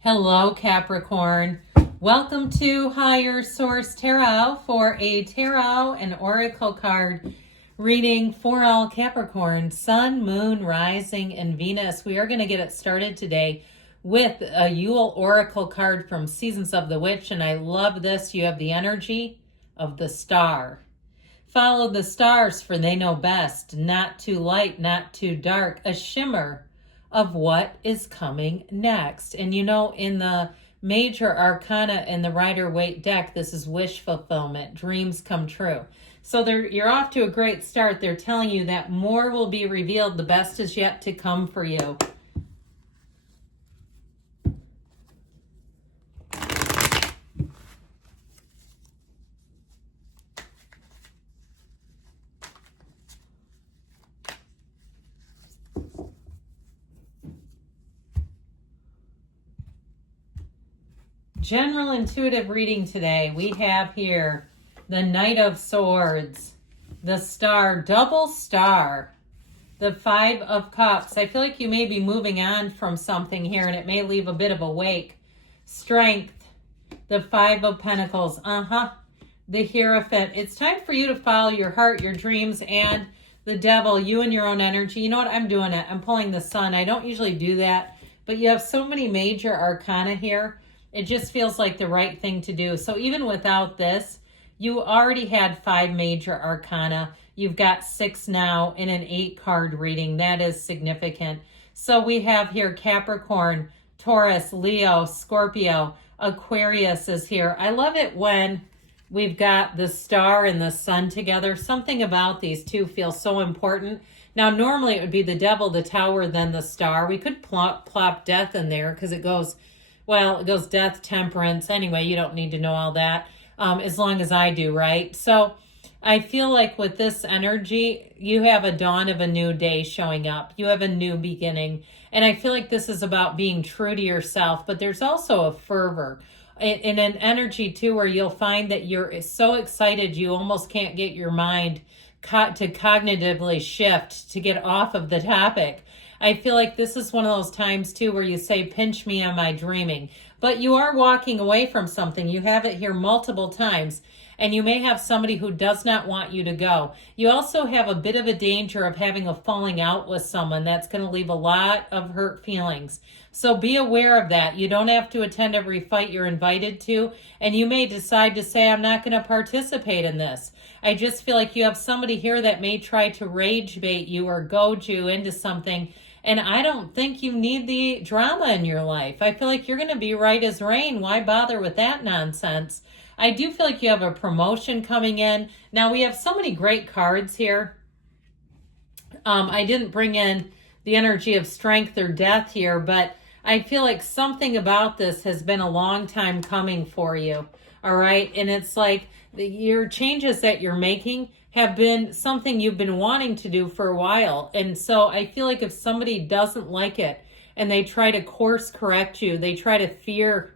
Hello, Capricorn. Welcome to Higher Source Tarot for a tarot and oracle card reading for all Capricorn, Sun, Moon, Rising, and Venus. We are going to get it started today with a Yule oracle card from Seasons of the Witch, and I love this. You have the energy of the star. Follow the stars, for they know best. Not too light, not too dark. A shimmer of what is coming next. And you know, in the Major Arcana in the Rider-Waite deck, this is wish fulfillment, dreams come true. So you're off to a great start. They're telling you that more will be revealed. The best is yet to come for you. General intuitive reading today. We have here the Knight of Swords, the Star, double star, the Five of Cups. I feel like you may be moving on from something here and it may leave a bit of a wake. Strength, the Five of Pentacles, the Hierophant. It's time for you to follow your heart, your dreams, and the Devil, you and your own energy. You know what? I'm doing it. I'm pulling the Sun. I don't usually do that, but you have so many Major Arcana here. It just feels like the right thing to do. So even without this, you already had 5 Major Arcana. You've got 6 now in an 8-card reading. That is significant. So we have here Capricorn, Taurus, Leo, Scorpio, Aquarius is here. I love it when we've got the star and the sun together. Something about these two feels so important. Now, normally it would be the Devil, the Tower, then the star. We could plop death in there because it goes... Well, it goes death, temperance. Anyway, you don't need to know all that as long as I do, right? So I feel like with this energy, you have a dawn of a new day showing up. You have a new beginning. And I feel like this is about being true to yourself, but there's also a fervor in an energy too where you'll find that you're so excited you almost can't get your mind to cognitively shift to get off of the topic. I feel like this is one of those times, too, where you say, pinch me, am I dreaming? But you are walking away from something. You have it here multiple times, and you may have somebody who does not want you to go. You also have a bit of a danger of having a falling out with someone that's going to leave a lot of hurt feelings. So be aware of that. You don't have to attend every fight you're invited to, and you may decide to say, I'm not going to participate in this. I just feel like you have somebody here that may try to rage bait you or goad you into something. And I don't think you need the drama in your life. I feel like you're going to be right as rain. Why bother with that nonsense? I do feel like you have a promotion coming in. Now, we have so many great cards here. I didn't bring in the energy of strength or death here, but I feel like something about this has been a long time coming for you. All right. And it's like your changes that you're making have been something you've been wanting to do for a while. And so I feel like if somebody doesn't like it and they try to course correct you, they try to fear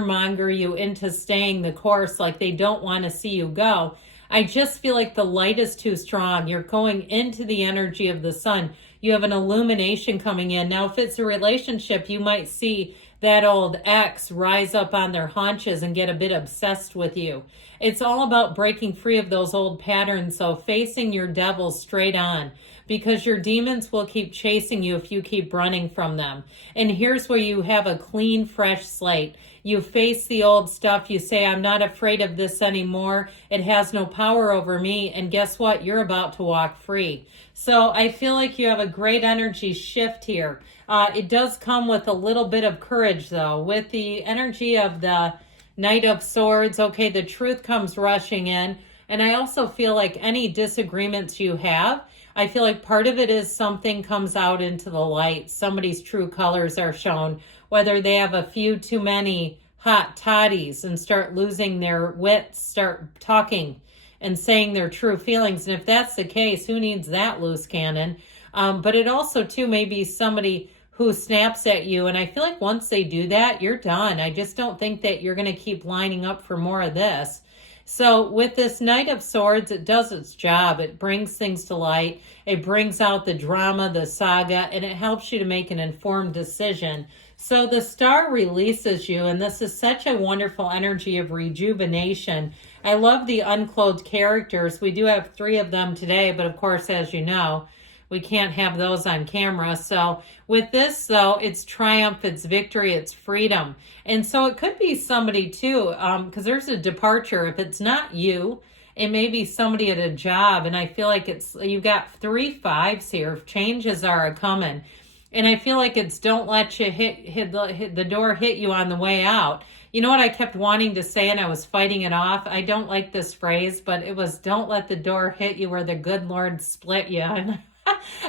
monger you into staying the course, like they don't want to see you go. I just feel like the light is too strong. You're going into the energy of the sun. You have an illumination coming in. Now, if it's a relationship, you might see that old ex rise up on their haunches and get a bit obsessed with you. It's all about breaking free of those old patterns. So facing your devils straight on, because your demons will keep chasing you if you keep running from them. And here's where you have a clean, fresh slate. You face the old stuff. You say, I'm not afraid of this anymore. It has no power over me. And guess what? You're about to walk free. So I feel like you have a great energy shift here. It does come with a little bit of courage, though. With the energy of the Knight of Swords, okay, the truth comes rushing in. And I also feel like any disagreements you have, I feel like part of it is something comes out into the light. Somebody's true colors are shown, whether they have a few too many hot toddies and start losing their wits, start talking and saying their true feelings. And if that's the case, who needs that loose cannon? But it also, too, may be somebody who snaps at you. And I feel like once they do that, you're done. I just don't think that you're going to keep lining up for more of this. So with this Knight of Swords, it does its job. It brings things to light. It brings out the drama, the saga, and it helps you to make an informed decision. So the Star releases you, and this is such a wonderful energy of rejuvenation. I love the unclothed characters. We do have 3 of them today, but of course, as you know, we can't have those on camera. So with this, though, it's triumph, it's victory, it's freedom. And so it could be somebody, too, because there's a departure. If it's not you, it may be somebody at a job. And I feel like you've got 3 5s here. Changes are a-coming. And I feel like it's don't let you hit the door hit you on the way out. You know what I kept wanting to say, and I was fighting it off? I don't like this phrase, but it was don't let the door hit you where the good Lord split you. And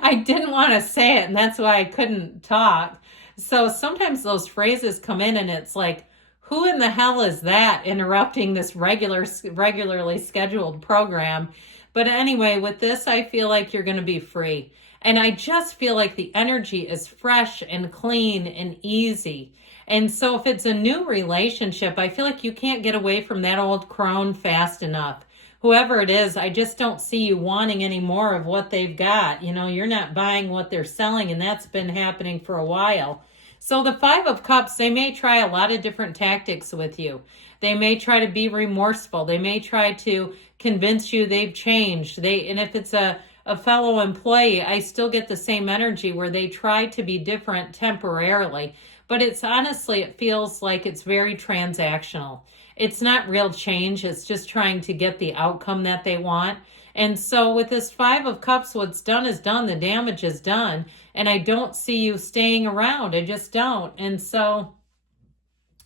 I didn't want to say it, and that's why I couldn't talk. So sometimes those phrases come in, and it's like, who in the hell is that interrupting this regularly scheduled program? But anyway, with this, I feel like you're going to be free. And I just feel like the energy is fresh and clean and easy. And so if it's a new relationship, I feel like you can't get away from that old crone fast enough. Whoever it is, I just don't see you wanting any more of what they've got. You know, you're not buying what they're selling, and that's been happening for a while. So the 5 of Cups, they may try a lot of different tactics with you. They may try to be remorseful. They may try to convince you they've changed. And if it's a fellow employee, I still get the same energy where they try to be different temporarily. But it's honestly, it feels like it's very transactional. It's not real change. It's just trying to get the outcome that they want. And so with this 5 of Cups, what's done is done. The damage is done. And I don't see you staying around. I just don't. And so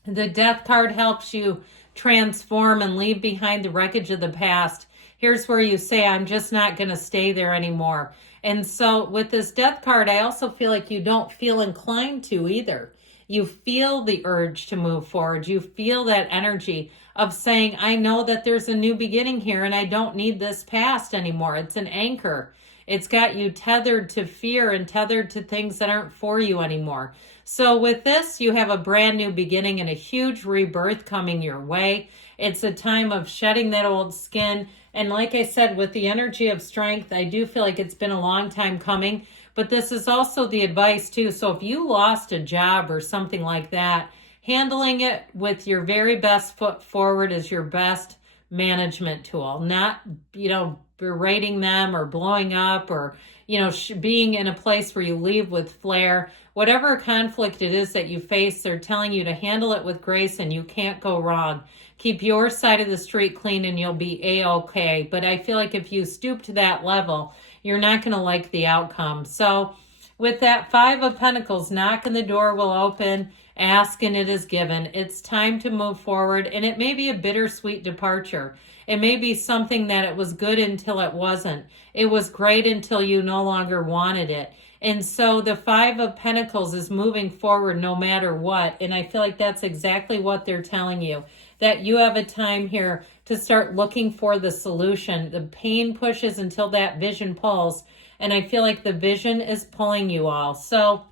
the Death card helps you transform and leave behind the wreckage of the past. Here's where you say, I'm just not going to stay there anymore. And so with this Death card, I also feel like you don't feel inclined to either. You feel the urge to move forward. You feel that energy of saying, I know that there's a new beginning here and I don't need this past anymore. It's an anchor. It's got you tethered to fear and tethered to things that aren't for you anymore. So with this, you have a brand new beginning and a huge rebirth coming your way. It's a time of shedding that old skin. And like I said, with the energy of strength, I do feel like it's been a long time coming. But this is also the advice too. So if you lost a job or something like that, handling it with your very best foot forward is your best management tool. Not, berating them or blowing up or, being in a place where you leave with flair. Whatever conflict it is that you face, they're telling you to handle it with grace and you can't go wrong. Keep your side of the street clean and you'll be A-okay. But I feel like if you stoop to that level, you're not going to like the outcome. So with that 5 of Pentacles, knock and the door will open, ask and it is given. It's time to move forward, and it may be a bittersweet departure. It may be something that it was good until it wasn't. It was great until you no longer wanted it. And so the 5 of Pentacles is moving forward no matter what. And I feel like that's exactly what they're telling you, that you have a time here to start looking for the solution. The pain pushes until that vision pulls. And I feel like the vision is pulling you all. So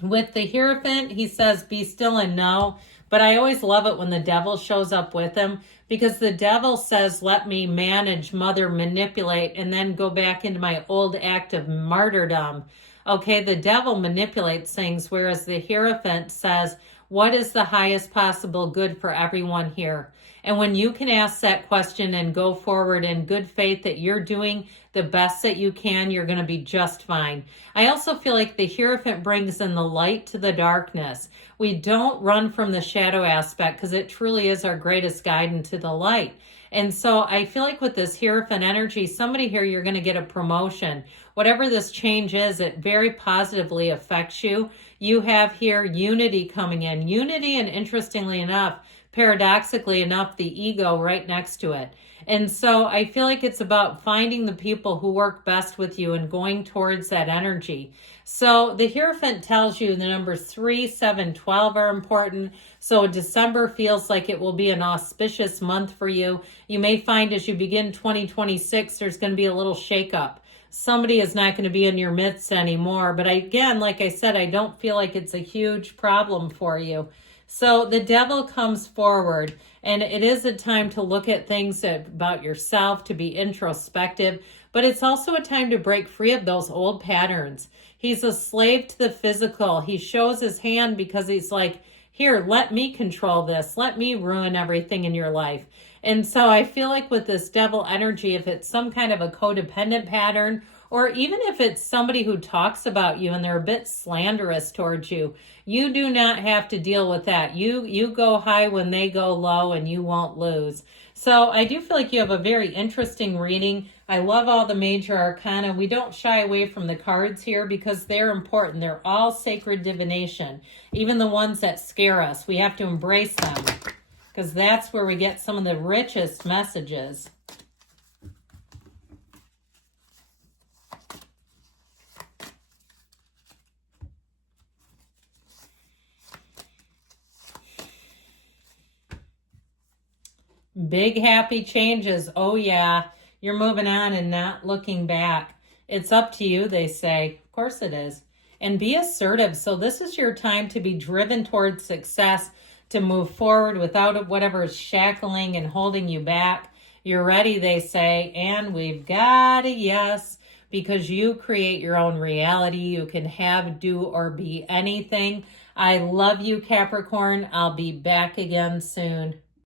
with the Hierophant, he says, be still and know. But I always love it when the devil shows up with him, because the devil says, let me manage, mother, manipulate, and then go back into my old act of martyrdom. Okay, the devil manipulates things, whereas the Hierophant says, what is the highest possible good for everyone here? And when you can ask that question and go forward in good faith that you're doing the best that you can, you're going to be just fine. I also feel like the Hierophant brings in the light to the darkness. We don't run from the shadow aspect because it truly is our greatest guide into the light. And so I feel like with this Hierophant energy, somebody here, you're going to get a promotion. Whatever this change is, it very positively affects you. You have here unity coming in. Unity, and interestingly enough, paradoxically enough, the ego right next to it. And so I feel like it's about finding the people who work best with you and going towards that energy. So the Hierophant tells you the numbers 3, 7, 12 are important. So December feels like it will be an auspicious month for you. You may find as you begin 2026, there's going to be a little shakeup. Somebody is not going to be in your midst anymore. But again, like I said, I don't feel like it's a huge problem for you. So the devil comes forward, and it is a time to look at things about yourself, to be introspective, but it's also a time to break free of those old patterns. He's a slave to the physical. He shows his hand because he's like, here, let me control this. Let me ruin everything in your life. And so I feel like with this devil energy, if it's some kind of a codependent pattern, or even if it's somebody who talks about you and they're a bit slanderous towards you, you do not have to deal with that. You go high when they go low, and you won't lose. So I do feel like you have a very interesting reading. I love all the major arcana. We don't shy away from the cards here because they're important. They're all sacred divination, even the ones that scare us. We have to embrace them because that's where we get some of the richest messages. Big happy changes. Oh yeah, you're moving on and not looking back. It's up to you, they say. Of course it is. And be assertive. So this is your time to be driven towards success, to move forward without whatever is shackling and holding you back. You're ready, they say, and we've got a yes, because you create your own reality. You can have, do, or be anything. I love you, Capricorn. I'll be back again soon.